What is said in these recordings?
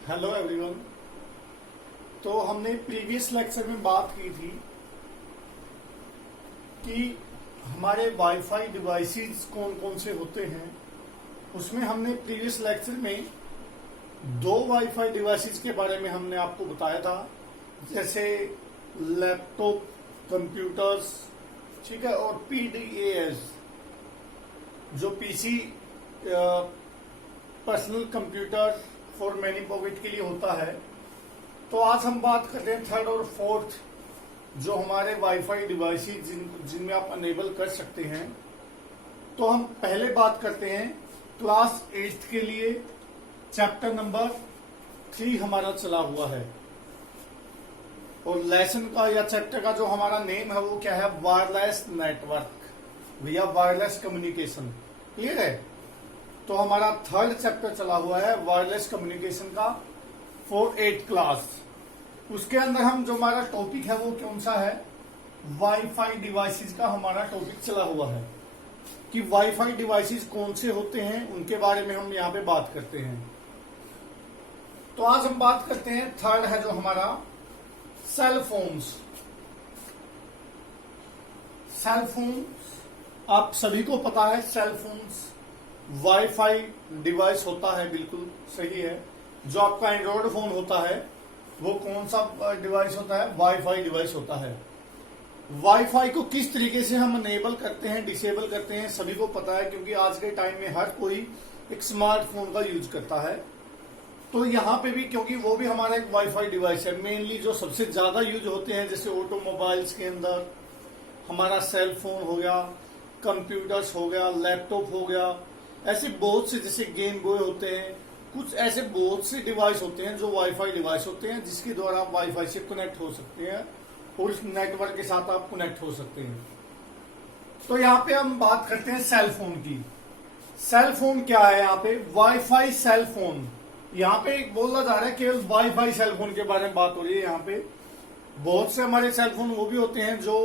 Hello everyone. तो हमने previous lecture में बात की थी कि हमारे वाईफाई डिवाइसेस कौन कौन से होते हैं। उसमें हमने प्रीवियस लेक्चर में दो वाईफाई डिवाइसेस के बारे में हमने आपको बताया था, जैसे लैपटॉप, कंप्यूटर्स, ठीक है, और पीडीएएस जो PC personal computer for many pocket के लिए होता है। तो आज हम बात करते हैं थर्ड और फोर्थ जो हमारे वाईफाई डिवाइसेस जिनमें आप अनेबल कर सकते हैं। तो हम पहले बात करते हैं क्लास 8 के लिए, चैप्टर नंबर 3 हमारा चला हुआ है, और लेसन का या चैप्टर का जो हमारा नेम है वो क्या है, वायरलेस नेटवर्क या वायरलेस कम्युनिकेशन। क्लियर है? तो हमारा थर्ड चैप्टर चला हुआ है वायरलेस कम्युनिकेशन का फॉर 8th क्लास। उसके अंदर हम जो हमारा टॉपिक है वो कौन सा है, वाईफाई डिवाइसेस का हमारा टॉपिक चला हुआ है कि वाईफाई डिवाइसेस कौन से होते हैं, उनके बारे में हम यहाँ पे बात करते हैं। तो आज हम बात करते हैं, थर्ड है जो हमारा सेल फोन्स। सेल फोन्स आप सभी को पता है, सेल फोन्स वाईफाई डिवाइस होता है, बिल्कुल सही है। जो आपका एंड्रॉयड फोन होता है वो कौन सा डिवाइस होता है, वाईफाई डिवाइस होता है। वाईफाई को किस तरीके से हम अनेबल करते हैं, डिसेबल करते हैं, सभी को पता है, क्योंकि आज के टाइम में हर कोई एक स्मार्टफोन का यूज करता है। तो यहाँ पे भी, क्योंकि वो भी हमारा एक वाईफाई डिवाइस है, मेनली जो सबसे ज्यादा यूज होते हैं, जैसे ऑटोमोबाइल्स के अंदर हमारा सेल फोन हो गया, कंप्यूटर्स हो गया, लैपटॉप हो गया, ऐसे बहुत से, जैसे गेम बॉय होते हैं, कुछ ऐसे बहुत से डिवाइस होते हैं जो वाईफाई डिवाइस होते हैं, जिसके द्वारा आप वाईफाई से कनेक्ट हो सकते हैं और इस नेटवर्क के साथ आप कनेक्ट हो सकते हैं। तो यहाँ पे हम बात करते हैं सेल फोन की। सेल फोन क्या है, यहाँ पे वाईफाई सेल फोन। यहाँ पे बोला जा रहा है केवल वाईफाई सेल फोन के बारे में बात हो रही है। यहाँ पे बहुत से हमारे सेल फोन वो भी होते हैं जो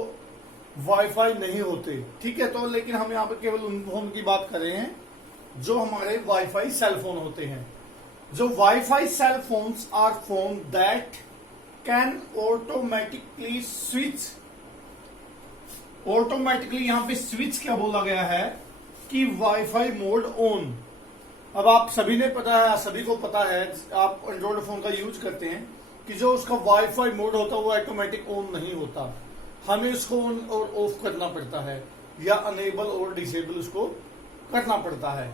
वाईफाई नहीं होते, ठीक है। तो लेकिन हम यहाँ पे केवल उन फोन की बात कर रहे हैं जो हमारे वाईफाई सेल फोन होते हैं। जो wifi cell phones are phone that can automatically switch. Automatically यहाँ पे स्विच क्या बोला गया है कि वाईफाई मोड ऑन। अब आप सभी ने पता है, सभी को पता है, आप एंड्रॉइड फोन का यूज करते हैं, कि जो उसका वाईफाई मोड होता है वो ऑटोमेटिक ऑन नहीं होता, हमें उसको ऑन और ऑफ करना पड़ता है, या अनेबल और डिसेबल उसको करना पड़ता है।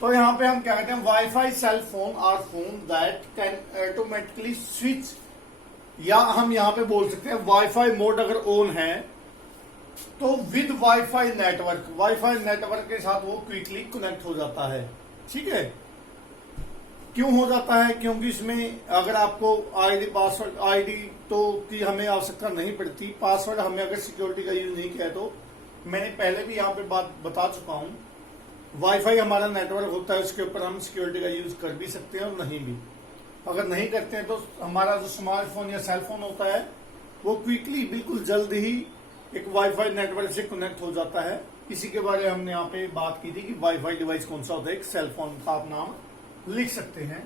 तो यहाँ पे हम क्या कहते हैं, wifi cell phone are phone that can automatically switch, या हम यहाँ पे बोल सकते हैं वाईफाई मोड अगर ऑन है तो with wifi network, wifi network के साथ वो क्विकली कनेक्ट हो जाता है, ठीक है। क्यों हो जाता है, क्योंकि इसमें अगर आपको आईडी पासवर्ड, आईडी तो की हमें आवश्यकता नहीं पड़ती, पासवर्ड हमें अगर सिक्योरिटी का यूज नहीं किया तो मैंने पहले भी यहाँ पे बात बता चुका हूं, वाईफाई हमारा नेटवर्क होता है, उसके ऊपर हम सिक्योरिटी का यूज कर भी सकते हैं और नहीं भी। अगर नहीं करते हैं तो हमारा जो स्मार्टफोन या सेलफोन होता है वो क्विकली, बिल्कुल जल्द ही एक वाईफाई नेटवर्क से कनेक्ट हो जाता है। इसी के बारे में हमने यहाँ पे बात की थी कि वाईफाई डिवाइस कौन सा होता है, एक सेलफोन का आप नाम लिख सकते हैं।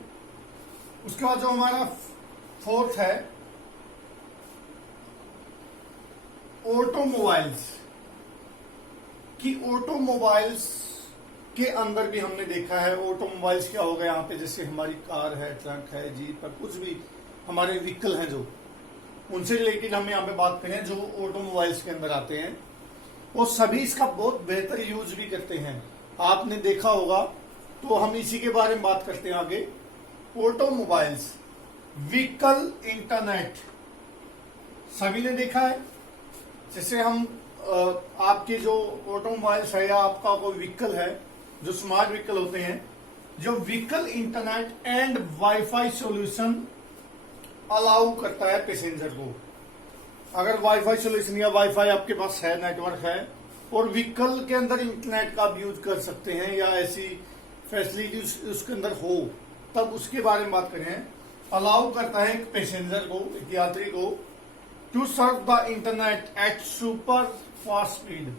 उसके बाद जो हमारा फोर्थ है ऑटोमोबाइल्स, कि ऑटोमोबाइल्स के अंदर भी हमने देखा है, ऑटोमोबाइल्स क्या होगा यहाँ पे, जैसे हमारी कार है, ट्रक है, जीप है, कुछ भी हमारे व्हीकल हैं जो, उनसे रिलेटेड हम यहाँ पे बात करें जो ऑटोमोबाइल्स के अंदर आते हैं, वो सभी इसका बहुत बेहतर यूज भी करते हैं, आपने देखा होगा। तो हम इसी के बारे में बात करते हैं आगे। ऑटोमोबाइल्स, व्हीकल इंटरनेट, सभी ने देखा है, जैसे हम आपके जो ऑटोमोबाइल्स है या आपका कोई व्हीकल है, जो स्मार्ट व्हीकल होते हैं, जो vehicle internet and wifi solution allow करता है पैसेंजर को। अगर वाईफाई सॉल्यूशन या वाईफाई आपके पास है, नेटवर्क है, और व्हीकल के अंदर इंटरनेट का आप यूज कर सकते हैं, या ऐसी फैसिलिटी उसके अंदर हो, तब उसके बारे में बात करें। अलाउ करता है एक पैसेंजर को, एक यात्री को, to serve the internet at super fast speed,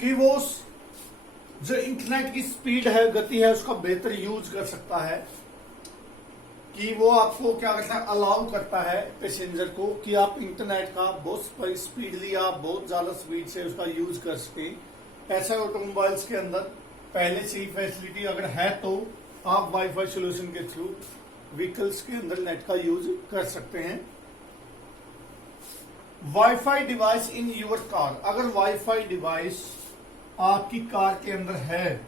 कि वो जो इंटरनेट की स्पीड है, गति है, उसका बेहतर यूज कर सकता है कि वो आपको क्या करता है, अलाउ करता है पैसेंजर को कि आप इंटरनेट का बहुत स्पीडली, आप बहुत ज्यादा स्पीड से उसका यूज कर सकें। ऐसा ऑटोमोबाइल्स के अंदर पहले से ही फैसिलिटी अगर है तो आप वाईफाई सोल्यूशन के थ्रू व्हीकल्स के अंदर नेट का यूज कर सकते हैं। Wifi device in your car, अगर वाईफाई डिवाइस आपकी कार के अंदर है,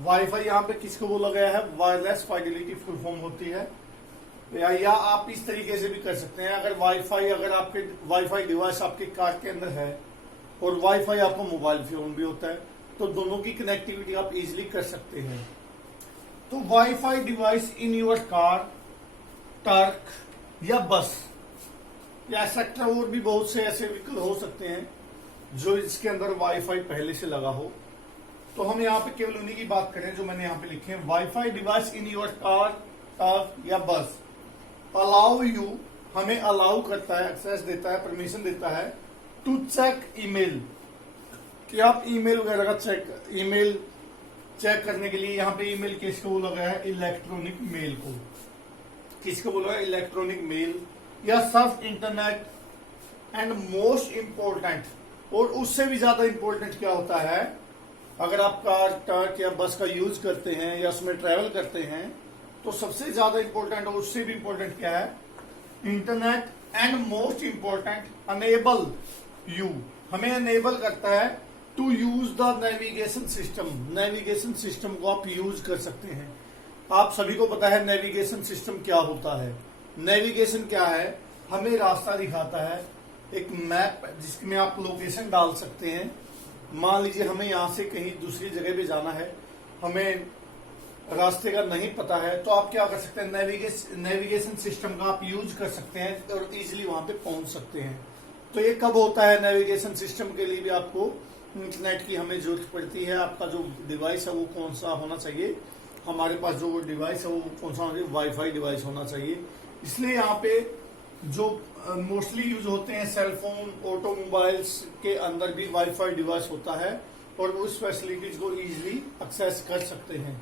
वाईफाई यहाँ पे किसको बोला गया है, वायरलेस फाइडेलिटी फुल फॉर्म होती है, या आप इस तरीके से भी कर सकते हैं, अगर आपके वाईफाई डिवाइस आपके कार के अंदर है और वाईफाई आपका मोबाइल फोन भी होता है, तो दोनों की कनेक्टिविटी आप इजीली कर सकते हैं। तो wifi device in your car, truck या बस या सेक्टर, और भी बहुत से ऐसे व्हीकल हो सकते हैं जो इसके अंदर वाईफाई पहले से लगा हो। तो हम यहाँ पे केवल उन्हीं की बात करें जो मैंने यहाँ पे लिखे हैं। Wifi device in your car, truck या बस अलाउ यू, हमें अलाउ करता है, एक्सेस देता है, परमिशन देता है टू चेक ईमेल, कि आप ईमेल वगैरह का ईमेल चेक करने के लिए। यहाँ पे ईमेल किसको बोला गया है, इलेक्ट्रॉनिक मेल को। किसको बोला है, इलेक्ट्रॉनिक मेल या Surf internet. And most important, और उससे भी ज्यादा इंपोर्टेंट क्या होता है, अगर आप कार, ट्रक या बस का यूज करते हैं या उसमें ट्रेवल करते हैं, तो सबसे ज्यादा इंपॉर्टेंट और उससे भी इंपॉर्टेंट क्या है, internet. And most important enable you, हमें अनेबल करता है to use the navigation system. Navigation system को आप यूज कर सकते हैं। आप सभी को पता है नेविगेशन सिस्टम क्या होता है। नेविगेशन क्या है, हमें रास्ता दिखाता है, एक मैप जिसमें आप लोकेशन डाल सकते हैं। मान लीजिए हमें यहाँ से कहीं दूसरी जगह पे जाना है, हमें रास्ते का नहीं पता है, तो आप क्या कर सकते हैं, नेविगेशन सिस्टम का आप यूज कर सकते हैं और इजीली वहां पे पहुंच सकते हैं। तो ये कब होता है, नेविगेशन सिस्टम के लिए भी आपको इंटरनेट की हमें जरूरत पड़ती है। आपका जो डिवाइस है वो कौन सा होना चाहिए, हमारे पास जो डिवाइस है वो कौन सा होना चाहिए, वाईफाई डिवाइस होना चाहिए। इसलिए यहाँ पे जो मोस्टली यूज होते हैं सेलफोन, ऑटोमोबाइल्स के अंदर भी वाईफाई डिवाइस होता है और उस फैसिलिटीज को इजीली एक्सेस कर सकते हैं।